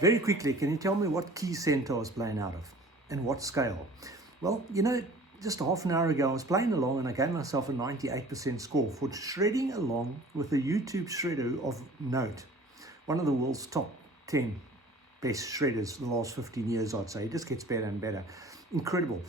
Very quickly, can you tell me what key center I was playing out of and what scale? Well, just half an hour ago I was playing along and I gave myself a 98% score for shredding along with a YouTube shredder of note. One of the world's top 10 best shredders the last 15 years, I'd say. It just gets better and better. Incredible.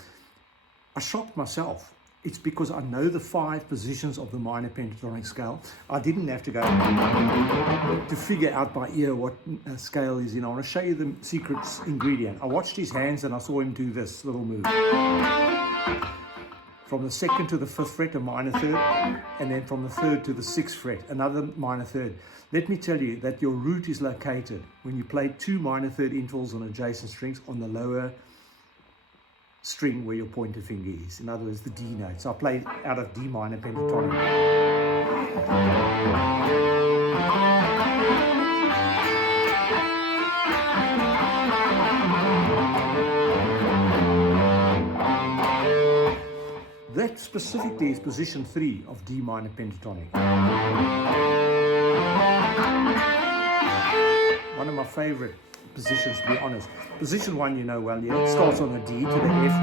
I shocked myself. It's because I know the 5 positions of the minor pentatonic scale. I didn't have to go to figure out by ear what scale is in. I want to show you the secret ingredient. I watched his hands and I saw him do this little move. From the 2nd to the 5th fret, a minor third, and then from the 3rd to the 6th fret, another minor third. Let me tell you that your root is located when you play 2 minor third intervals on adjacent strings on the lower string where your pointer finger is. In other words, the D note. So I play out of D minor pentatonic. That specifically is position 3 of D minor pentatonic. One of my favorite positions, to be honest. Position 1, you know well, yeah. It starts on a D to the F,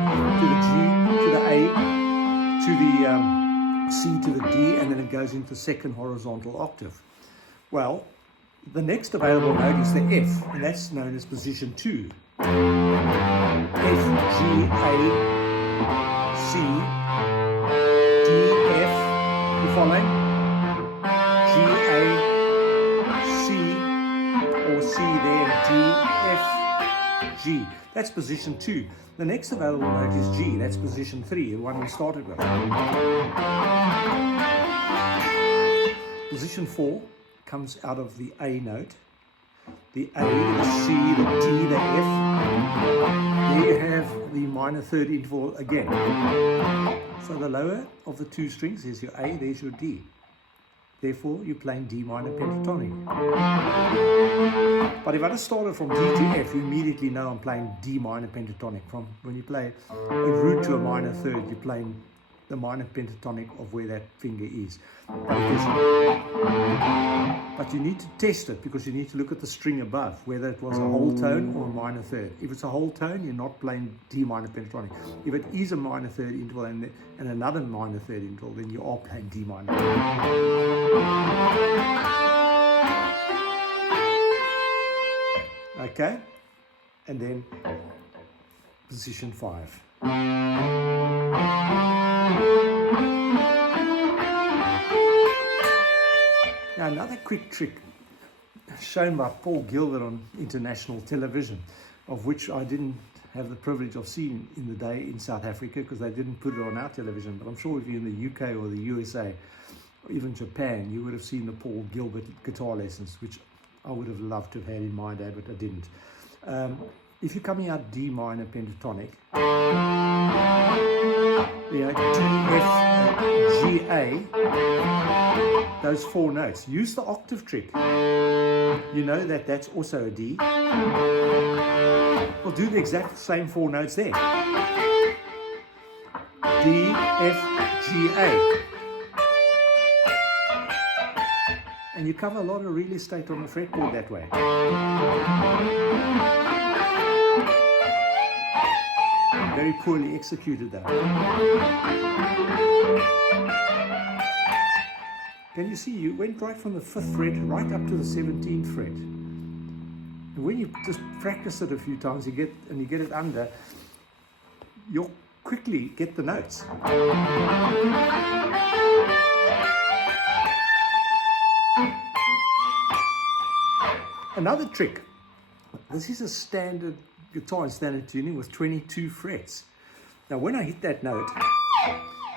to the G, to the A, to the C, to the D, and then it goes into second horizontal octave. Well, the next available note is the F, and that's known as position 2. F, G, A, C, D, F, you following? G, A, C, or C there, D, F, G. That's position 2. The next available note is G. That's position 3, the one we started with. Position 4 comes out of the A note. The A, the C, the D, the F. There you have the minor third interval again. So the lower of the 2 strings is your A, there's your D. Therefore, you're playing D minor pentatonic. But if I just started from D to F, you immediately know I'm playing D minor pentatonic. From when you play a root to a minor third, you're playing the minor pentatonic of where that finger is. But you need to test it because you need to look at the string above, whether it was a whole tone or a minor third. If it's a whole tone, you're not playing D minor pentatonic. If it is a minor third interval and another minor third interval, then you are playing D minor. Okay? And then position 5. Now, another quick trick shown by Paul Gilbert on international television, of which I didn't have the privilege of seeing in the day in South Africa because they didn't put it on our television. But I'm sure if you're in the UK or the USA or even Japan, you would have seen the Paul Gilbert guitar lessons, which I would have loved to have had in my day, but I didn't. If you're coming out D minor pentatonic, D, F, G, A, those 4 notes. Use the octave trick. You know that that's also a D. Well, do the exact same 4 notes there. D, F, G, A. And you cover a lot of real estate on the fretboard that way. Very poorly executed though. Can you see, you went right from the 5th fret right up to the 17th fret. And when you just practice it a few times, you get it under, you'll quickly get the notes. Another trick. This is a standard guitar in standard tuning with 22 frets. Now when I hit that note,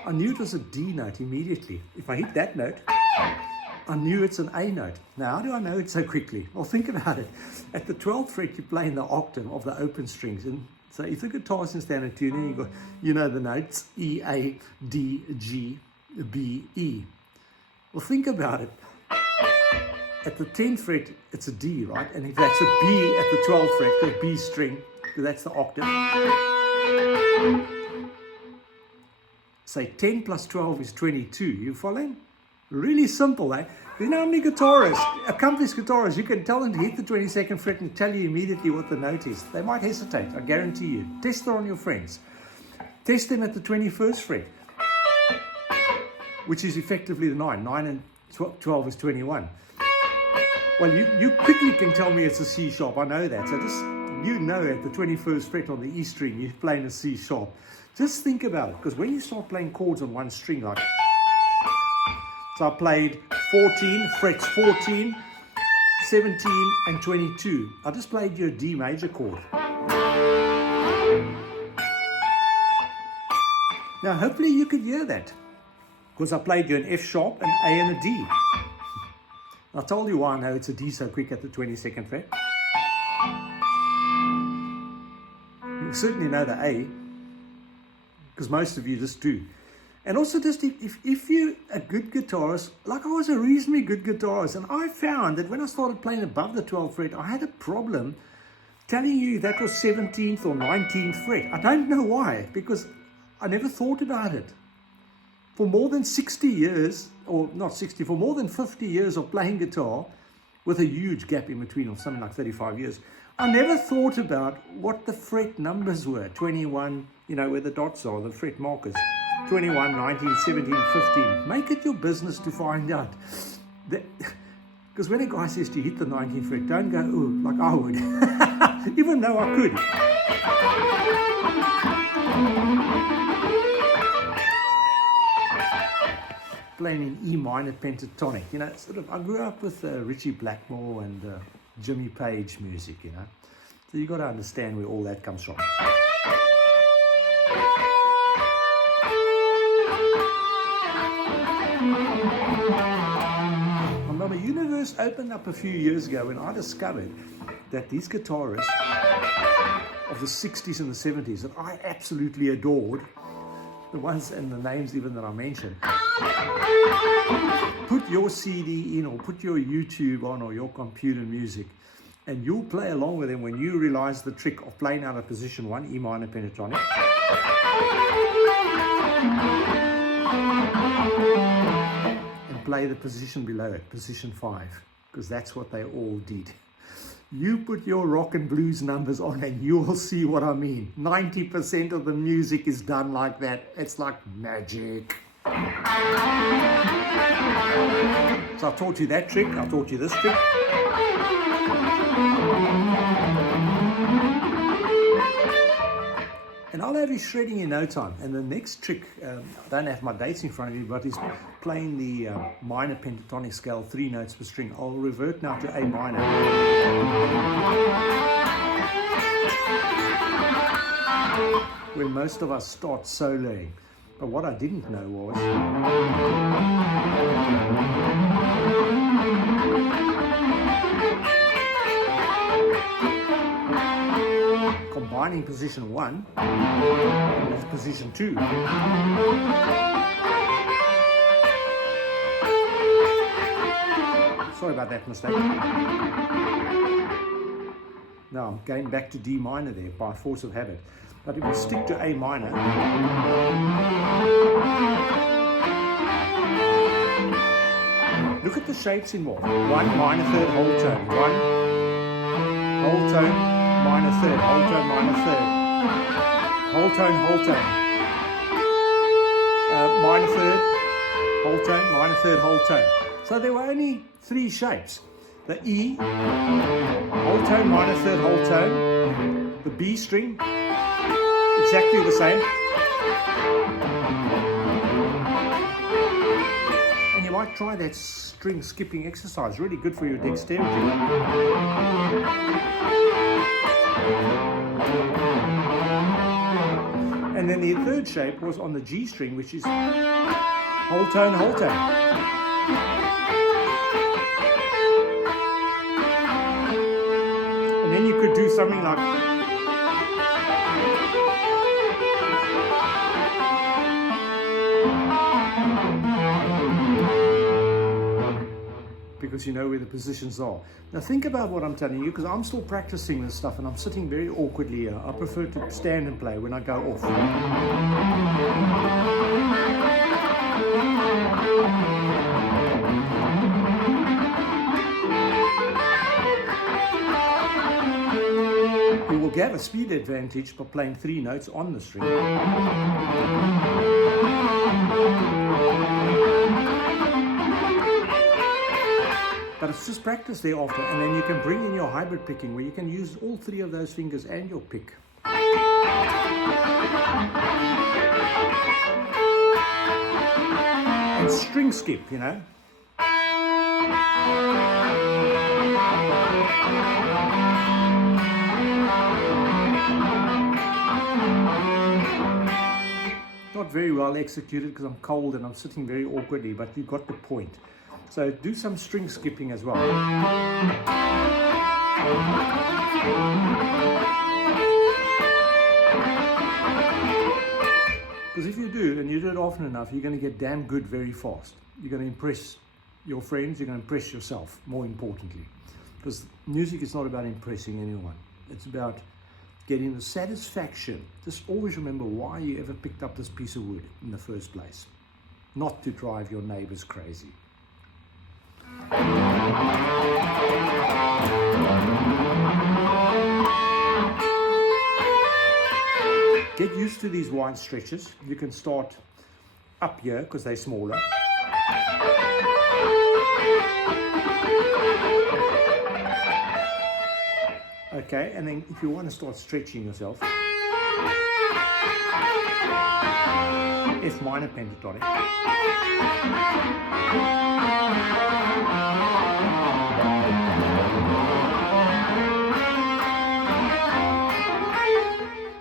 I knew it was a D note immediately. If I hit that note, I knew it's an A note. Now how do I know it so quickly? Well, think about it. At the 12th fret, you're playing the octave of the open strings. And so if the guitar's in standard tuning, you know the notes E, A, D, G, B, E. Well, think about it. At the 10th fret, it's a D, right? And if that's a B at the 12th fret, the B string, because that's the octave. Say 10 plus 12 is 22. You following? Really simple, eh? You know how many guitarists, accomplished guitarists, you can tell them to hit the 22nd fret and tell you immediately what the note is. They might hesitate, I guarantee you. Test it on your friends. Test them at the 21st fret, which is effectively the 9. 9 and 12 is 21. Well, you quickly can tell me it's a C sharp. I know that. So just, you know, at the 21st fret on the E string, you're playing a C sharp. Just think about it, because when you start playing chords on one string, like, so I played 14, frets 14, 17, and 22. I just played you a D major chord. Now, hopefully you could hear that, because I played you an F sharp, an A, and a D. I told you why I know it's a D so quick at the 22nd fret. You certainly know the A, because most of you just do. And also, just if you're a good guitarist, like I was a reasonably good guitarist, and I found that when I started playing above the 12th fret, I had a problem telling you that was 17th or 19th fret. I don't know why, because I never thought about it. For more than 60 years, or not 60, for more than 50 years of playing guitar, with a huge gap in between of something like 35 years, I never thought about what the fret numbers were. 21, you know, where the dots are, the fret markers. 21, 19, 17, 15. Make it your business to find out. Because when a guy says to you, hit the 19th fret, don't go, oh, like I would. Even though I could. Playing in E minor pentatonic, you know, sort of. I grew up with Richie Blackmore and Jimmy Page music, you know. So you got to understand where all that comes from. The universe opened up a few years ago when I discovered that these guitarists of the 60s and the 70s that I absolutely adored, the ones and the names even that I mentioned, put your CD in or put your YouTube on or your computer music, and you'll play along with them when you realize the trick of playing out of position 1, E minor pentatonic, play the position below it, position 5, because that's what they all did. You put your rock and blues numbers on and you will see what I mean. 90% of the music is done like that. It's like magic. So I taught you that trick, I taught you this trick. And I'll have you shredding in no time. And the next trick, I don't have my dates in front of me, but is playing the minor pentatonic scale, 3 notes per string. I'll revert now to A minor. When most of us start soloing. But what I didn't know was combining position 1 with position 2. Sorry about that mistake. Now I'm going back to D minor there by force of habit. But if we stick to A minor, look at the shapes involved. 1 minor third whole tone, 1 whole tone, minor third, whole tone, minor third, whole tone, minor third, whole tone, minor third, whole tone. So there were only 3 shapes. The E, whole tone, minor third, whole tone. The B string, exactly the same. And you might try that string skipping exercise, really good for your dexterity. And then the third shape was on the G string, which is whole tone, whole tone. And then you could do something like because you know where the positions are. Now think about what I'm telling you, because I'm still practicing this stuff and I'm sitting very awkwardly here. I prefer to stand and play when I go off. You will get a speed advantage by playing 3 notes on the string. But it's just practice thereafter, and then you can bring in your hybrid picking where you can use all 3 of those fingers and your pick. And string skip, you know. Not very well executed because I'm cold and I'm sitting very awkwardly, but you got the point. So do some string skipping as well. Because if you do, and you do it often enough, you're going to get damn good very fast. You're going to impress your friends, you're going to impress yourself, more importantly. Because music is not about impressing anyone. It's about getting the satisfaction. Just always remember why you ever picked up this piece of wood in the first place. Not to drive your neighbors crazy. Get used to these wide stretches. You can start up here because they're smaller. Okay, and then if you want to start stretching yourself, F minor pentatonic.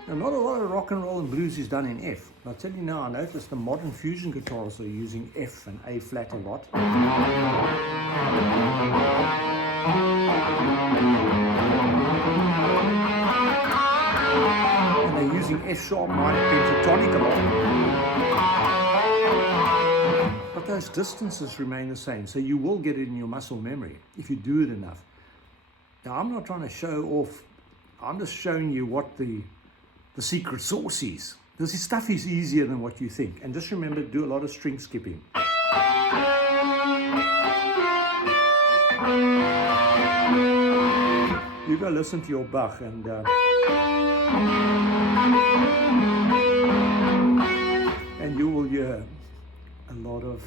Now, not a lot of rock and roll and blues is done in F. I'll tell you now, I noticed the modern fusion guitarists are using F and A flat a lot. And they're using F sharp minor pentatonic a lot. But those distances remain the same, so you will get it in your muscle memory if you do it enough. Now, I'm not trying to show off, I'm just showing you what the secret sauce is. This stuff is easier than what you think. And just remember, do a lot of string skipping. You go listen to your Bach and you will hear a lot of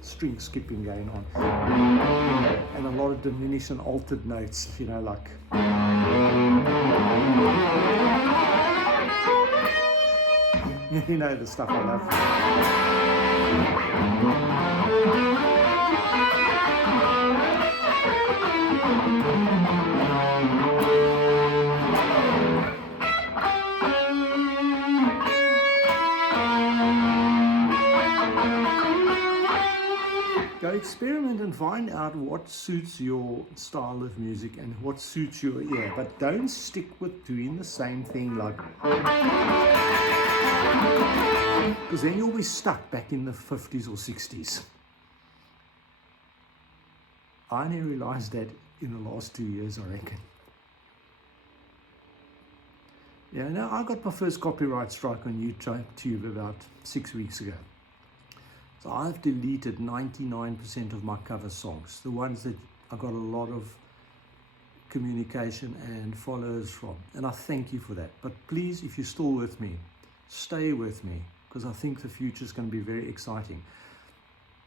string skipping going on, and a lot of diminished and altered notes, you know, like you know, the stuff I love. Go experiment and find out what suits your style of music and what suits your ear, but don't stick with doing the same thing, like, because then you'll be stuck back in the 50s or 60s. I only realized that in the last 2 years, I reckon. Yeah, now I got my first copyright strike on YouTube about 6 weeks ago. So I've deleted 99% of my cover songs, the ones that I got a lot of communication and followers from. And I thank you for that. But please, if you're still with me, stay with me, because I think the future is going to be very exciting.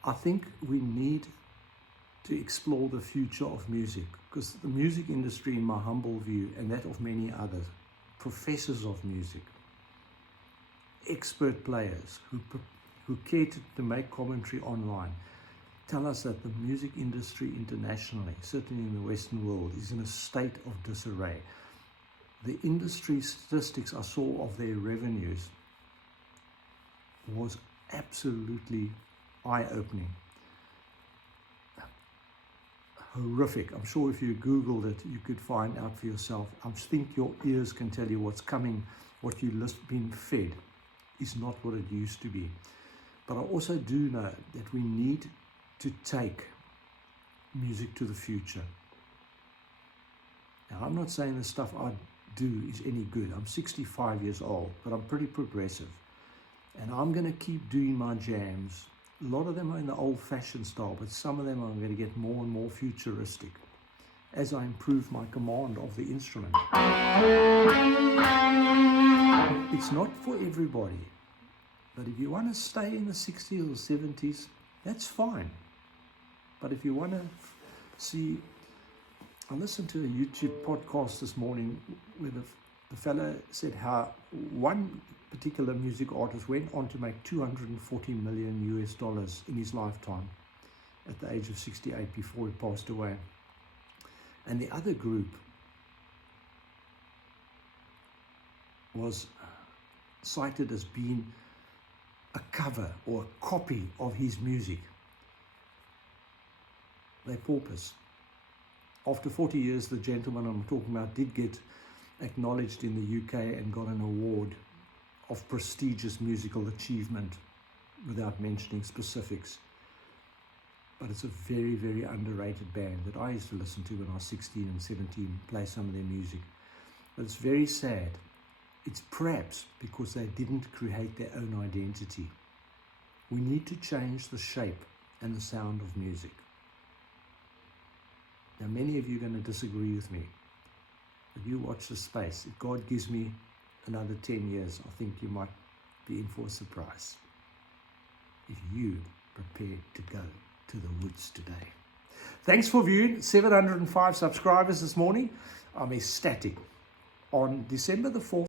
I think we need to explore the future of music, because the music industry, in my humble view, and that of many others, professors of music, expert players who care to make commentary online, tell us that the music industry internationally, certainly in the Western world, is in a state of disarray. The industry statistics I saw of their revenues was absolutely eye-opening. Horrific. I'm sure if you Googled it, you could find out for yourself. I think your ears can tell you what's coming. What you've been fed is not what it used to be. But I also do know that we need to take music to the future. Now, I'm not saying the stuff I do is any good. I'm 65 years old, but I'm pretty progressive. And I'm going to keep doing my jams. A lot of them are in the old-fashioned style, but some of them I'm going to get more and more futuristic as I improve my command of the instrument. It's not for everybody, but if you want to stay in the 60s or 70s, that's fine. But if you want to see, I listened to a YouTube podcast this morning where the fellow said how one particular music artist went on to make $240 million US in his lifetime at the age of 68 before he passed away. And the other group was cited as being a cover or a copy of his music. They're paupers. After 40 years, the gentleman I'm talking about did get acknowledged in the UK and got an award of prestigious musical achievement without mentioning specifics. But it's a very, very underrated band that I used to listen to when I was 16 and 17, play some of their music. But it's very sad. It's perhaps because they didn't create their own identity. We need to change the shape and the sound of music. Now, many of you are going to disagree with me. If you watch the space, if God gives me another 10 years, I think you might be in for a surprise. If you prepare to go to the woods today. Thanks for viewing. 705 subscribers this morning. I'm ecstatic. On December the 4th,